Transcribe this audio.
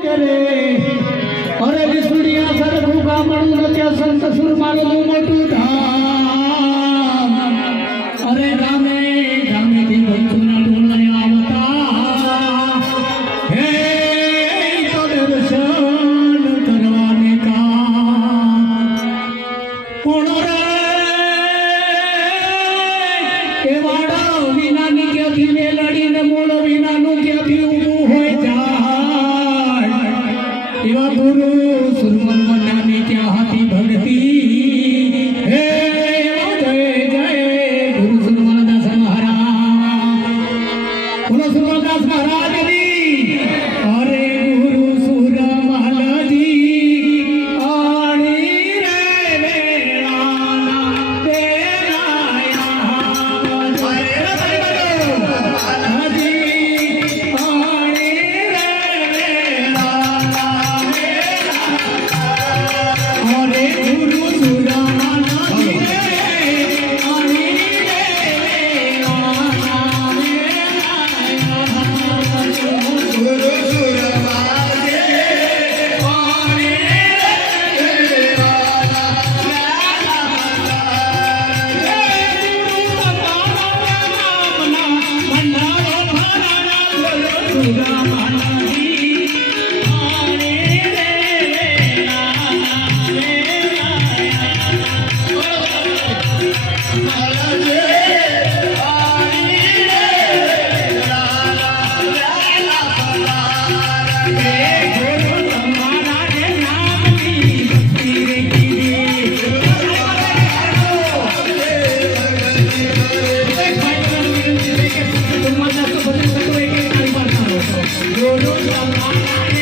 અરે વિસુડિયા સરખું ગામડું ત્યાં સંત સુરમાનું મોટું ધામ અરે ગામે ગામેથી ભક્તોના ટોળા આવતા હે તો દર્શન કરવાને કા કોણ રે એ વાડા વિનાની ક્યાંથી મેલડીને મોડ વિનાનું ક્યાંથી ઊભું હોય જાય એવા ગુરુ સુરમન મનાની ત્યાં હાથી ભક્તિ હે જય જય ગુરુ સુરમનદાસ મહારાજ બોલો સુરમનદાસ મહારાજની અરે ગુરુ સુરમલજી આણી રે વેળાના દેરાયા Yo no